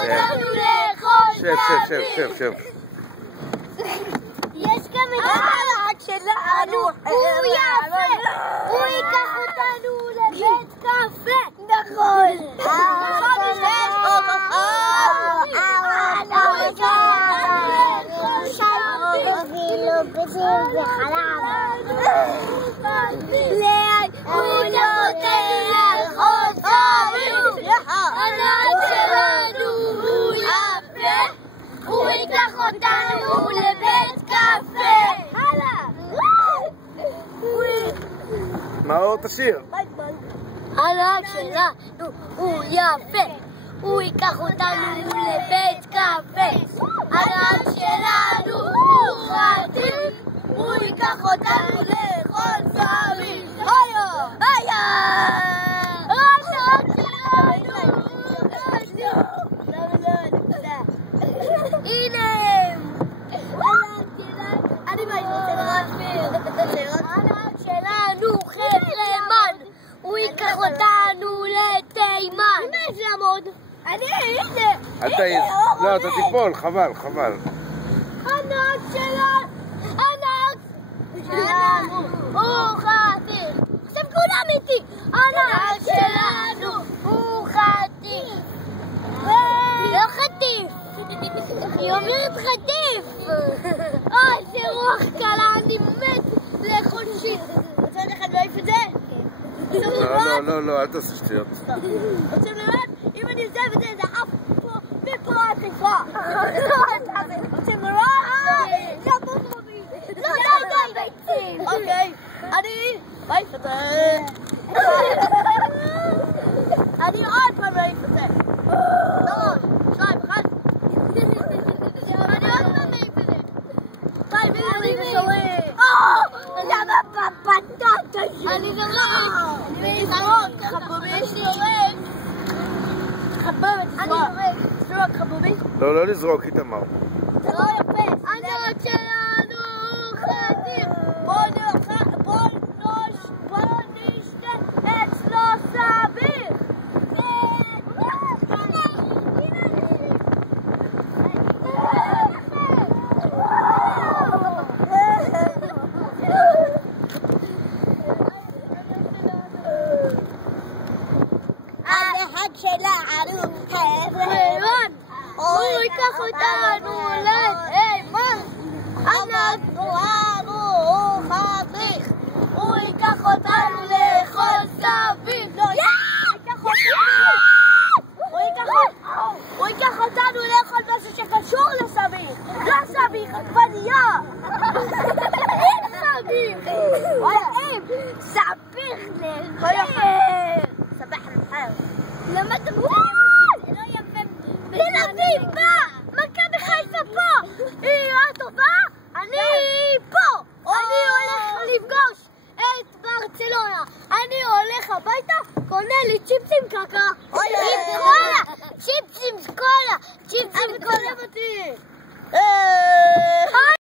אותנו לאכול סביב. שב. יש גם את הענק שלנו, הוא יפה, הוא ייקח אותנו לבית קפה. נכון. הוא ייקח אותנו לבית קפה. מאור, תשיר. הענק שלנו הוא יפה, הוא ייקח אותנו לבית קפה. הענק שלנו הוא חתיך, הוא ייקח אותנו לאכול סביב. הענק שלנו. הנה אני הענק שלנו חפרמן, הוא ייקח אותנו לתימן. מי זה עמוד? הנה. אל תעיר. לא, אתה תיפול, חבל. הענק שלנו הוא חתיך. עכשיו כולם איתי. הענק שלנו הוא חתיך. לא חטיף, היא אומרת חטיף. איזה רוח קלה, אני מת לאכול שיט. רוצה לך להעיף את זה? לא, אל תעשה שטויות. רוצים לראות? אם אני עושה את זה, זה עף פה מפה התקרה. רוצים לראות? זה הבומבי. לא, ביצים. אוקיי, אני מעיף את זה. אני עוד פעם מעיף את זה. 3, 2, 1. אני עוד פעם מעיף את זה. אני למה בפטטה שלי? אני זורק. חבובי יש לי זורק. אני זורק חבובי. לא לזרוק, איתמר. זה לא יפה. הענק שלנו חתיך. בוא נשתה אצלו סביב. שלנו חפרמן, הוא ייקח אותנו לתימן. הענק שלנו הוא חתיך, הוא ייקח אותנו לאכול סביב. הוא ייקח אותנו לאכול משהו שקשור לסביב. לא סביב, עגבנייה. אין סביב. סביב לחם. סבח לחם. למה אתה מוצאים אותי? זה לא יפה. תל אביב, מכבי חיפה פה. היא הטובה, אני פה. אני הולך לפגוש את ברצלונה. אני הולך הביתה, קונה לי צ'יפסים קקה. עם קולה. צ'יפסים קולה. צ'יפסים קולה.